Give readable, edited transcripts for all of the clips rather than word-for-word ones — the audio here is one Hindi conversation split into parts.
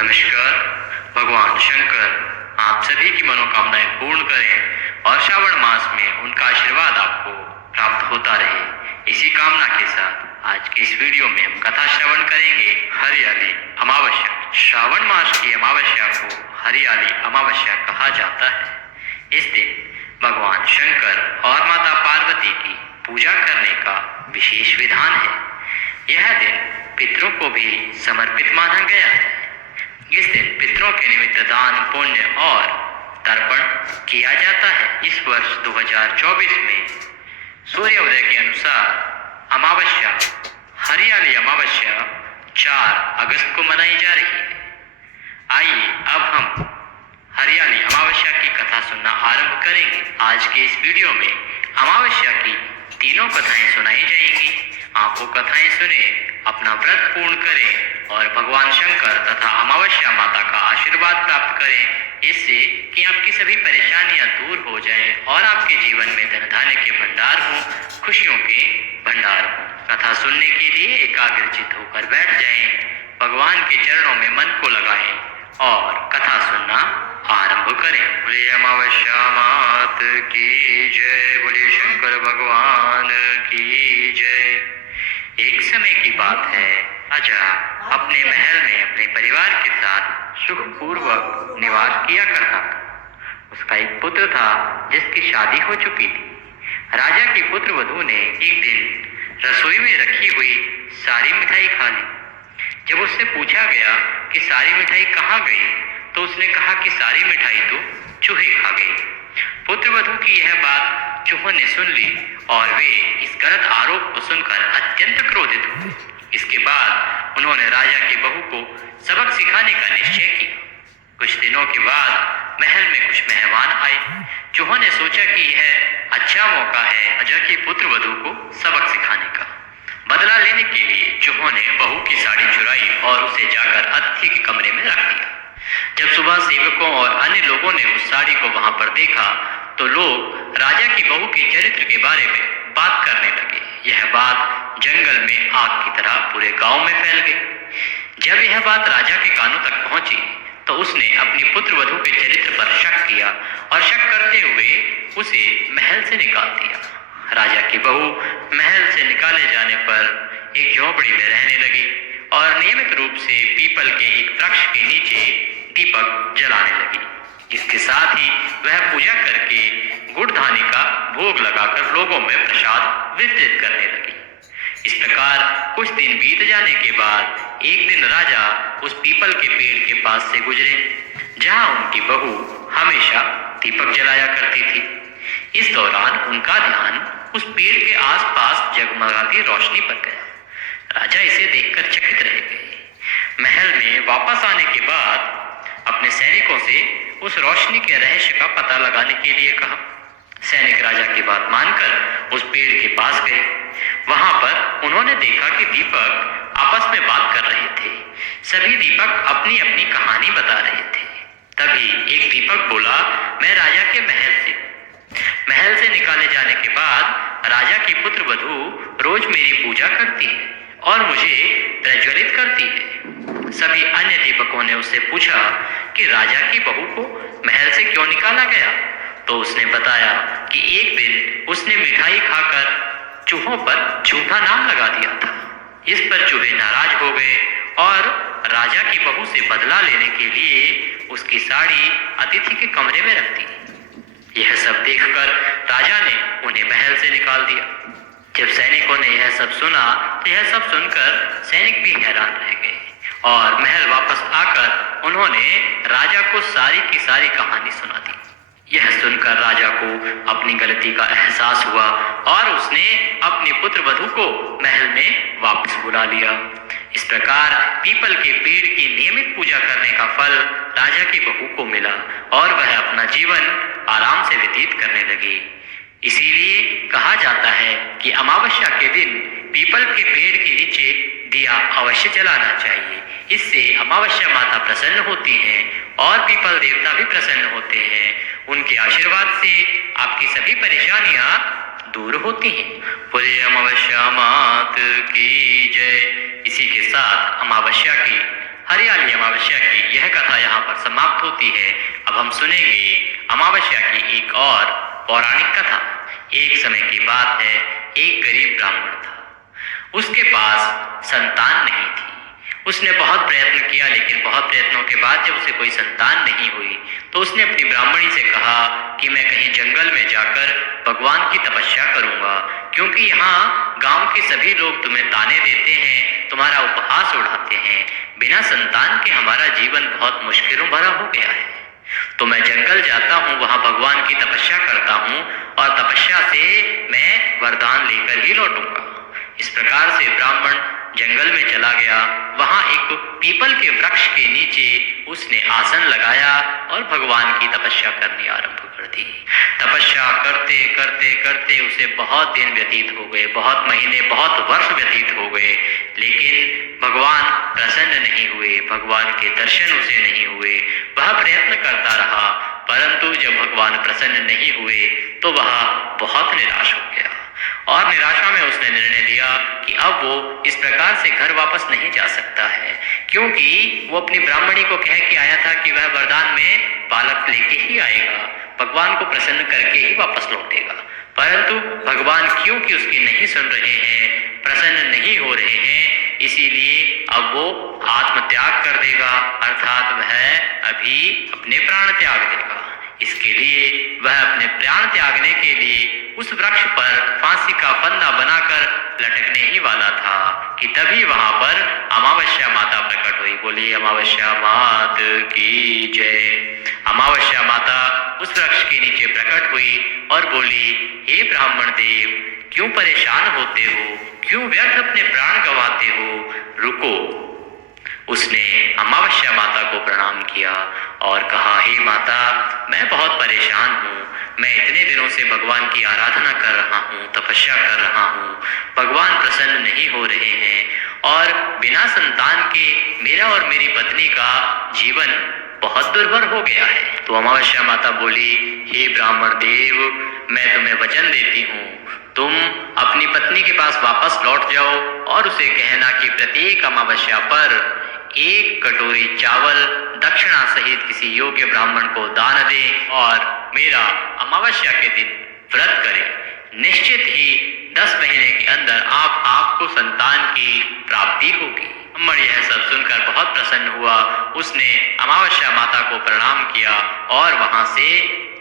नमस्कार। भगवान शंकर आप सभी की मनोकामनाएं पूर्ण करें और श्रावण मास में उनका आशीर्वाद आपको प्राप्त होता रहे। इसी कामना के साथ आज के इस वीडियो में हम कथा श्रवण करेंगे हरियाली अमावस्या। श्रावण मास की अमावस्या को हरियाली अमावस्या कहा जाता है। इस दिन भगवान शंकर और माता पार्वती की पूजा करने का विशेष विधान है। यह दिन पितरों को भी समर्पित माना गया है। इस दिन पितरों के निमित्त दान, पुण्य और तर्पण किया जाता है। इस वर्ष 2024 में सूर्योदय के अनुसार अमावस्या हरियाली अमावस्या 4 अगस्त को मनाई जा रही है। आइए अब हम हरियाली अमावस्या की कथा सुनना आरंभ करेंगे। आज के इस वीडियो में अमावस्या की तीनों कथाएं सुनाई जाएंगी। आप वो कथाएं सुने, अपना व्रत पूर्ण करें और भगवान शंकर तथा अमावस्या माता का आशीर्वाद प्राप्त करें, इससे कि आपकी सभी परेशानियां दूर हो जाएं और आपके जीवन में धन धान्य के भंडार हों, खुशियों के भंडार हों। कथा सुनने के लिए एकाग्रचित होकर बैठ जाएं, भगवान के चरणों में मन को लगाएं और कथा सुनना आरंभ करें। बोले अमावस्या मात की जय, बोले शंकर भगवान की जय। एक समय की बात है, राजा अपने महल में अपने परिवार के साथ सुखपूर्वक निवास किया करता था। उसका एक पुत्र था जिसकी शादी हो चुकी थी। राजा की पुत्र वधू ने एक दिन रसोई में रखी हुई सारी मिठाई खा ली। जब उससे पूछा गया कि सारी मिठाई कहाँ गई, तो उसने कहा कि सारी मिठाई तो चूहे खा गए। पुत्र वधू की यह बात चूहों ने सुन ली और वे इस गलत आरोप को सुनकर अत्यंत क्रोधित हुए। इसके बाद उन्होंने राजा की बहू को सबक सिखाने का निश्चय किया। कुछ दिनों के बाद महल में कुछ मेहमान आए। चूहों ने सोचा कि यह अच्छा मौका है राजा के पुत्र वधू को सबक सिखाने का। बदला लेने के लिए चूहों ने बहू की साड़ी चुराई और उसे जाकर अतिथि के कमरे में रख दिया। जब सुबह सेवकों और अन्य लोगों ने उस साड़ी को वहां पर देखा तो लोग राजा की बहू के चरित्र के बारे में बात करने लगे। यह बात जंगल में आग की तरह पूरे गांव में फैल गई। जब यह बात राजा के कानों तक पहुंची तो उसने अपनी पुत्र वधू के चरित्र पर शक किया और शक करते हुए उसे महल से निकाल दिया। राजा की बहू महल से निकाले जाने पर एक झोपड़ी में रहने लगी और नियमित रूप से पीपल के एक वृक्ष के नीचे दीपक जलाने लगी। इसके साथ ही वह पूजा करके गुड़धानी का भोग लगाकर लोगों में प्रसाद वितरित करने लगी। इस प्रकार कुछ दिन बीत जाने के बाद एक दिन राजा उस पीपल के पेड़ के पास से गुजरे जहां उनकी बहू हमेशा दीपक जलाया करती थी। इस दौरान उनका ध्यान उस पेड़ के आसपास जगमगाती रोशनी पर गया। राजा इसे देखकर चकित रह गए। महल में वापस आने के बाद अपने सैनिकों से उस रोशनी के रहस्य का पता लगाने के लिए कहा। सैनिक राजा की बात मानकर उस पेड़ के पास गए। वहां पर उन्होंने देखा कि दीपक आपस में बात कर रहे थे। सभी दीपक अपनी अपनी कहानी बता रहे थे। तभी एक दीपक बोला, मैं राजा के महल से हूं। महल से निकाले जाने के बाद राजा की पुत्र वधू रोज मेरी पूजा करती है और मुझे प्रज्वलित करती है। सभी अन्य दीपकों ने उससे पूछा कि राजा की बहू को महल से क्यों निकाला गया, तो उसने बताया कि एक दिन उसने मिठाई खाकर चूहों पर झूठा नाम लगा दिया था। इस पर चूहे नाराज हो गए और राजा की बहू से बदला लेने के लिए उसकी साड़ी अतिथि के कमरे में रख दी। यह सब देखकर राजा ने उन्हें महल से निकाल दिया। जब सैनिकों ने यह सब सुना तो यह सब सुनकर सैनिक भी हैरान रह गए और महल वापस आकर उन्होंने राजा को सारी की सारी कहानी सुना दी। यह सुनकर राजा को अपनी गलती का एहसास हुआ और उसने अपने पुत्र वधू को महल में वापस बुला लिया। इस प्रकार पीपल के पेड़ की नियमित पूजा करने का फल राजा की बहू को मिला और वह अपना जीवन आराम से व्यतीत करने लगी। इसीलिए कहा जाता है कि अमावस्या के दिन पीपल के पेड़ के नीचे दिया अवश्य जलाना चाहिए। इससे अमावस्या माता प्रसन्न होती हैं और पीपल देवता भी प्रसन्न होते हैं। उनके आशीर्वाद से आपकी सभी परेशानियां दूर होती हैं। बोले अमावस्या मात की जय। इसी के साथ अमावस्या की हरियाली अमावस्या की यह कथा यहाँ पर समाप्त होती है। अब हम सुनेंगे अमावस्या की एक और पौराणिक कथा। एक समय की बात है, एक गरीब ब्राह्मण था। उसके पास संतान नहीं थी। उसने बहुत प्रयत्न किया, लेकिन बहुत प्रयत्नों के बाद जब उसे कोई संतान नहीं हुई तो उसने अपनी ब्राह्मणी से कहा कि मैं कहीं जंगल में जाकर भगवान की तपस्या करूंगा, क्योंकि यहाँ गांव के सभी लोग तुम्हें ताने देते हैं, तुम्हारा उपहास उड़ाते हैं। बिना संतान के हमारा जीवन बहुत मुश्किलों भरा हो गया है। तो मैं जंगल जाता हूँ, वहां भगवान की तपस्या करता हूँ और तपस्या से मैं वरदान लेकर ही लौटूंगा। इस प्रकार से ब्राह्मण जंगल में चला गया। वहां एक पीपल के वृक्ष के नीचे उसने आसन लगाया और भगवान की तपस्या करनी आरंभ कर दी। तपस्या करते करते करते उसे बहुत दिन व्यतीत हो गए, बहुत महीने, बहुत वर्ष व्यतीत हो गए, लेकिन भगवान प्रसन्न नहीं हुए, भगवान के दर्शन उसे नहीं हुए। वह प्रयत्न करता रहा, परंतु जब भगवान प्रसन्न नहीं हुए तो वह बहुत निराश हो गया और निराशा में उसने निर्णय लिया कि अब वो इस प्रकार से घर वापस नहीं जा सकता है, क्योंकि वो अपनी ब्राह्मणी को कह के आया था कि वह वरदान में बालक लेके ही आएगा, भगवान को प्रसन्न करके ही वापस लौटेगा। परंतु भगवान क्योंकि उसकी नहीं सुन रहे हैं, प्रसन्न नहीं हो रहे हैं, इसीलिए अब वो आत्मत्याग कर देगा, अर्थात वह अभी अपने प्राण त्याग देगा। इसके लिए वह अपने प्राण त्यागने के लिए उस वृक्ष पर फांसी का फंदा बनाकर लटकने ही वाला था कि तभी वहां पर अमावस्या माता प्रकट हुई। बोली अमावस्या मात की जय। अमावस्या माता उस वृक्ष के नीचे प्रकट हुई और बोली, हे ब्राह्मण देव, क्यों परेशान होते हो, क्यों व्यर्थ अपने प्राण गंवाते हो, रुको। उसने अमावस्या माता को प्रणाम किया और कहा, हे माता, मैं बहुत परेशान हूँ। मैं इतने दिनों से भगवान की आराधना कर रहा हूँ, तपस्या कर रहा हूँ, भगवान प्रसन्न नहीं हो रहे हैं और बिना संतान के मेरा और मेरी पत्नी का जीवन बहुत दुर्भर हो गया है। तो अमावस्या माता बोली, हे ब्राह्मण देव, मैं तुम्हें वचन देती हूँ, तुम अपनी पत्नी के पास वापस लौट जाओ और उसे कहना कि प्रत्येक अमावस्या पर 1 कटोरी चावल दक्षिणा सहित किसी योग्य ब्राह्मण को दान दे और मेरा अमावस्या के दिन व्रत करे। निश्चित ही 10 महीने के अंदर आपको संतान की प्राप्ति होगी। ब्राह्मण यह सब सुनकर बहुत प्रसन्न हुआ। उसने अमावस्या माता को प्रणाम किया और वहां से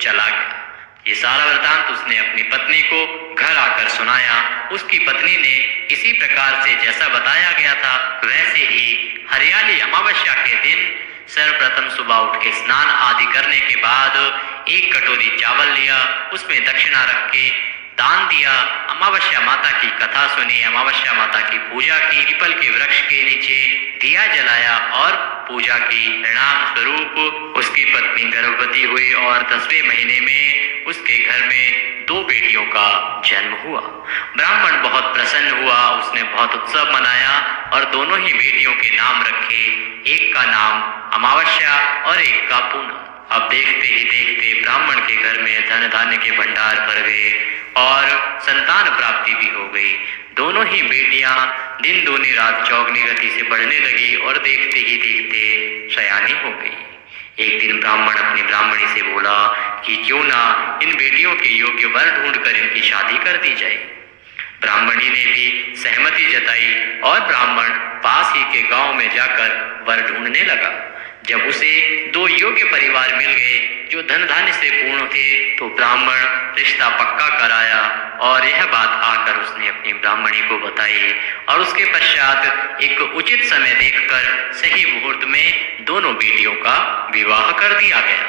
चला गया। ये सारा वृतांत उसने अपनी पत्नी को घर आकर सुनाया। उसकी पत्नी ने इसी प्रकार से जैसा बताया गया था वैसे ही हरियाली अमावस्या के दिन सर्वप्रथम सुबह उठ के स्नान आदि करने के बाद 1 कटोरी चावल लिया, उसमें दक्षिणा रख के दान दिया, अमावस्या माता की कथा सुनी, अमावस्या माता की पूजा की, पीपल के वृक्ष के नीचे दिया जलाया और पूजा की। परिणाम स्वरूप उसकी पत्नी गर्भवती हुई और 10वें महीने में उसके घर में 2 बेटियों का जन्म हुआ। ब्राह्मण बहुत प्रसन्न हुआ, उसने बहुत उत्सव मनाया और दोनों ही बेटियों के नाम रखे। एक का नाम अमावस्या और एक का पूनम। अब देखते ही देखते ब्राह्मण के घर में धन धान्य के भंडार भर गए और संतान प्राप्ति भी हो गई। दोनों ही बेटियां दिन दूनी रात चौगनी गति से बढ़ने लगी और देखते ही देखते सयानी हो गई। एक दिन ब्राह्मण अपनी ब्राह्मणी से बोला कि क्यों ना इन बेटियों के योग्य वर ढूंढकर इनकी शादी कर दी जाए। ब्राह्मणी ने भी सहमति जताई और ब्राह्मण पास ही के गांव में जाकर वर ढूंढने लगा। जब उसे 2 योग्य परिवार मिल गए जो धन धान्य से पूर्ण थे तो ब्राह्मण रिश्ता पक्का कराया और यह बात आकर उसने अपनी ब्राह्मणी को बताई और उसके पश्चात एक उचित समय देखकर सही मुहूर्त में दोनों बेटियों का विवाह कर दिया गया।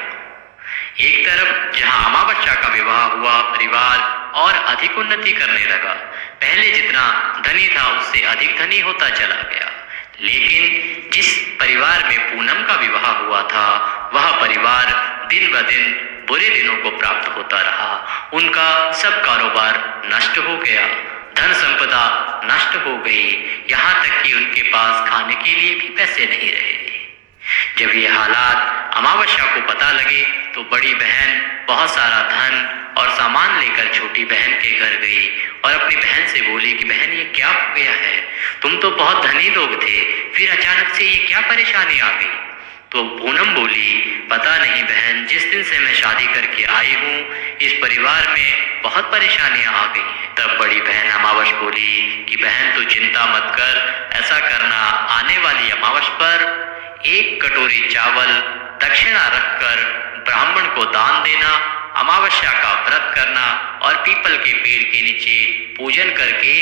एक तरफ जहां अमावस्या का विवाह हुआ, परिवार और अधिक उन्नति करने लगा। पहले जितना धनी था उससे अधिक धनी होता चला गया। लेकिन जिस परिवार में पूनम का विवाह हुआ था वह परिवार दिन ब दिन बुरे दिनों को प्राप्त होता रहा। उनका सब कारोबार नष्ट हो गया, धन संपदा नष्ट हो गई, यहाँ तक कि उनके पास खाने के लिए भी पैसे नहीं रहे। जब ये हालात अमावस्या को पता लगे तो बड़ी बहन बहुत सारा धन और सामान लेकर छोटी बहन के घर गई और अपनी बहन से बोली कि बहन ये क्या हो गया है, तुम तो बहुत धनी लोग थे, फिर अचानक से ये क्या परेशानी आ गई। तो पूनम बोली, पता नहीं बहन, जिस दिन से मैं शादी करके आई हूँ इस परिवार में बहुत परेशानियां आ गई हैं। तब बड़ी बहन अमावस बोली कि बहन तू चिंता मत कर, ऐसा करना, आने वाली अमावस पर 1 कटोरी चावल दक्षिणा रखकर ब्राह्मण को दान देना, अमावस्या का व्रत करना और पीपल के पेड़ के नीचे पूजन करके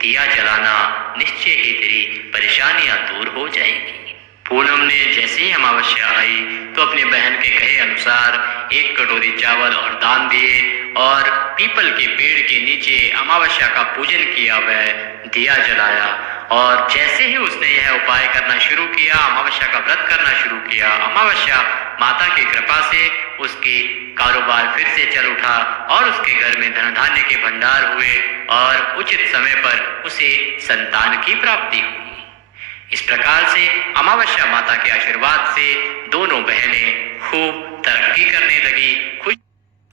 दिया जलाना, निश्चय ही तेरी परेशानियां दूर हो जाएगी। पूनम ने जैसे ही अमावस्या आई तो अपने बहन के कहे अनुसार 1 कटोरी चावल और दान दिए और पीपल के पेड़ के नीचे अमावस्या का पूजन किया, वह दिया जलाया। और जैसे ही उसने यह उपाय करना शुरू किया, अमावस्या का व्रत करना शुरू किया, अमावस्या माता की कृपा से उसके कारोबार फिर से चल उठा और उसके घर में धन धान्य के भंडार हुए और उचित समय पर उसे संतान की प्राप्ति हुई। इस प्रकार से अमावस्या माता के आशीर्वाद से दोनों बहनें खूब तरक्की करने लगी। खुश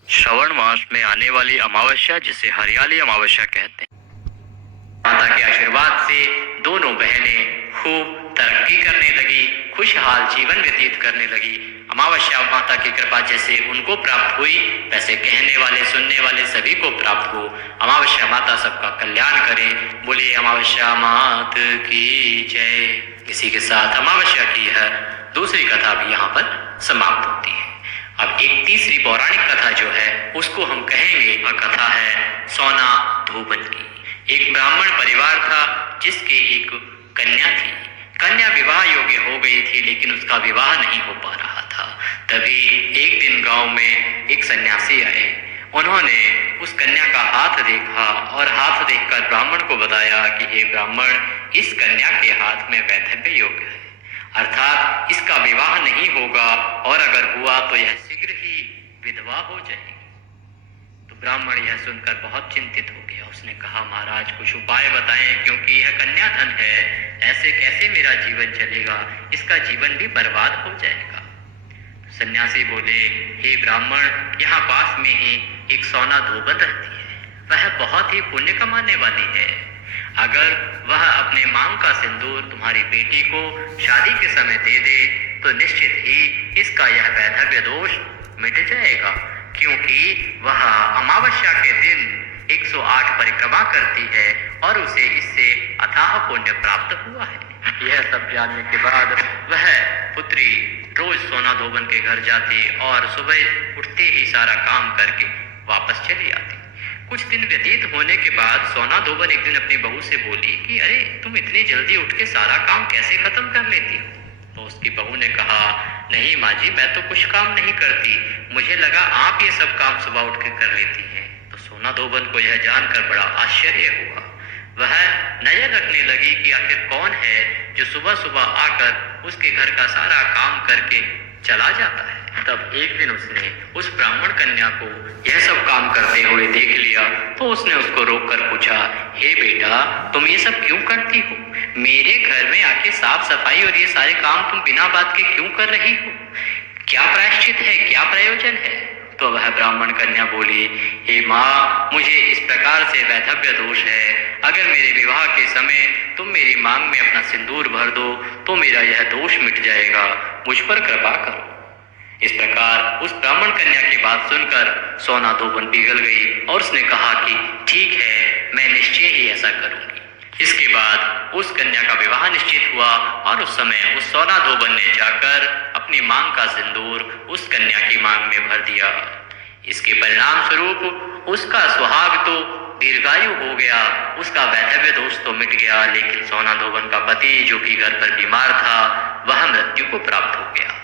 श्रवण मास में आने वाली अमावस्या, जिसे हरियाली अमावस्या कहते हैं, माता के आशीर्वाद से दोनों बहनें खूब तरक्की करने लगी, खुशहाल जीवन व्यतीत करने लगी। अमावस्या माता की कृपा जैसे उनको प्राप्त हुई वैसे कहने वाले सुनने वाले सभी को प्राप्त हो। अमावस्या माता सबका कल्याण करें। बोलिए अमावस्या मात की जय। इसी के साथ अमावस्या की यह दूसरी कथा भी यहाँ पर समाप्त होती है। अब एक तीसरी पौराणिक कथा जो है उसको हम कहेंगे। वह कथा है सोना धोबन की। एक ब्राह्मण परिवार था जिसके एक कन्या थी। कन्या विवाह योग्य हो गई थी लेकिन उसका विवाह नहीं हो पा रहा था। तभी एक दिन गांव में एक सन्यासी आए। उन्होंने उस कन्या का हाथ देखा और हाथ देखकर ब्राह्मण को बताया कि हे ब्राह्मण, इस कन्या के हाथ में वैधव्य योग है, अर्थात इसका विवाह नहीं होगा और अगर हुआ तो यह शीघ्र ही विधवा हो जाएगी। तो ब्राह्मण यह सुनकर बहुत चिंतित हो गया। उसने कहा, महाराज कुछ उपाय बताएं, क्योंकि यह कन्या धन है, ऐसे कैसे मेरा जीवन चलेगा, इसका जीवन भी बर्बाद हो जाएगा। सन्यासी बोले, हे ब्राह्मण, यहाँ पास में ही एक सोना धोबन रहती है, वह बहुत ही पुण्य कमाने वाली है। अगर वह अपने मांग का सिंदूर तुम्हारी बेटी को शादी के समय दे दे तो निश्चित ही इसका यह वैधव्य दोष मिट जाएगा, क्योंकि वह अमावस्या के दिन 108 परिक्रमा करती है और उसे इससे अथाह पुण्य प्राप्त हुआ है। यह सब जानने के बाद वह पुत्री रोज सोना धोबन के घर जाती और सुबह उठते ही सारा काम करके वापस चली आती। कुछ दिन व्यतीत होने के बाद सोना धोबन एक दिन अपनी बहू से बोली कि अरे, तुम इतनी जल्दी उठ के सारा काम कैसे खत्म कर लेती हो? तो उसकी बहू ने कहा, नहीं माँ जी, मैं तो कुछ काम नहीं करती, मुझे लगा आप ये सब काम सुबह उठ के कर लेती हैं। तो सोना धोबन को यह जानकर बड़ा आश्चर्य हुआ। वह नजर रखने लगी कि आखिर कौन है जो सुबह सुबह आकर उसके घर का सारा काम करके चला जाता है। तब एक दिन उसने उस ब्राह्मण कन्या को यह सब काम करते हुए देख लिया तो उसने उसको रोककर पूछा, हे बेटा, तुम ये सब क्यों करती हो? मेरे घर में आके साफ सफाई और ये सारे काम तुम बिना बात के क्यों कर रही हो? क्या प्रायश्चित है, क्या प्रयोजन है? तो वह ब्राह्मण कन्या बोली, हे माँ, मुझे इस प्रकार से वैधव्य दोष है, अगर मेरे विवाह के समय तुम मेरी मांग में अपना सिंदूर भर दो तो मेरा यह दोष मिट जाएगा, मुझ पर कृपा करो। इस प्रकार उस ब्राह्मण कन्या की बात सुनकर सोना धोबन पिघल गई और उसने कहा कि ठीक है, मैं निश्चय ही ऐसा करूंगी। इसके बाद उस कन्या का विवाह निश्चित हुआ और उस समय उस सोना धोबन ने जाकर अपनी मांग का सिंदूर उस कन्या की मांग में भर दिया। इसके परिणाम स्वरूप उसका सुहाग तो दीर्घायु हो गया, उसका वैधव्य दोष तो मिट गया, लेकिन सोना धोबन का पति जो कि घर पर बीमार था वह मृत्यु को प्राप्त हो गया।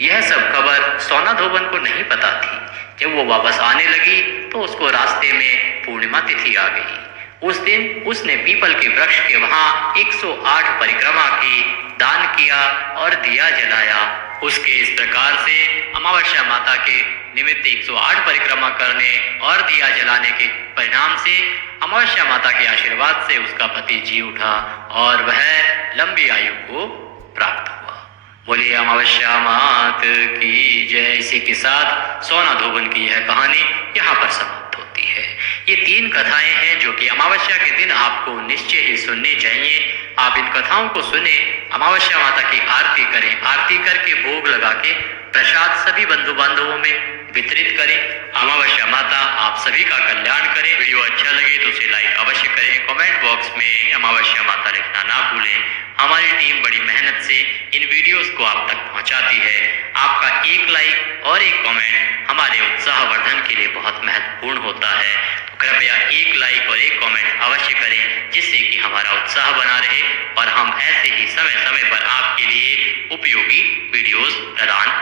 यह सब खबर सोना धोबन को नहीं पता थी। जब वो वापस आने लगी तो उसको रास्ते में पूर्णिमा तिथि आ गई। उस दिन उसने पीपल के वृक्ष के वहां 108 परिक्रमा की, दान किया और दिया जलाया। उसके इस प्रकार से अमावस्या माता के निमित्त 108 परिक्रमा करने और दिया जलाने के परिणाम से अमावस्या माता के आशीर्वाद से उसका पति जी उठा और वह लंबी आयु को प्राप्त हुआ। बोलिए अमावस्या मात की जय। इसी के साथ सोना धोबन की यह कहानी यहाँ पर समाप्त होती है। ये 3 कथाएं हैं जो कि अमावस्या के दिन आपको निश्चय ही सुननी चाहिए। आप इन कथाओं को सुने, अमावस्या माता की आरती करें, आरती करके भोग लगा के प्रसाद सभी बंधु बांधवों में वितरित करें। अमावस्या माता आप सभी का कल्याण करें। वीडियो अच्छा लगे तो उसे लाइक अवश्य करें। कमेंट बॉक्स में अमावस्या माता लिखना ना भूलें। हमारी टीम बड़ी मेहनत से इन वीडियोस को आप तक पहुंचाती है। आपका एक लाइक और एक कमेंट हमारे उत्साहवर्धन के लिए बहुत महत्वपूर्ण होता है। तो कृपया एक लाइक और एक कमेंट अवश्य करें, जिससे कि हमारा उत्साह बना रहे और हम ऐसे ही समय समय पर आपके लिए उपयोगी वीडियोस प्रदान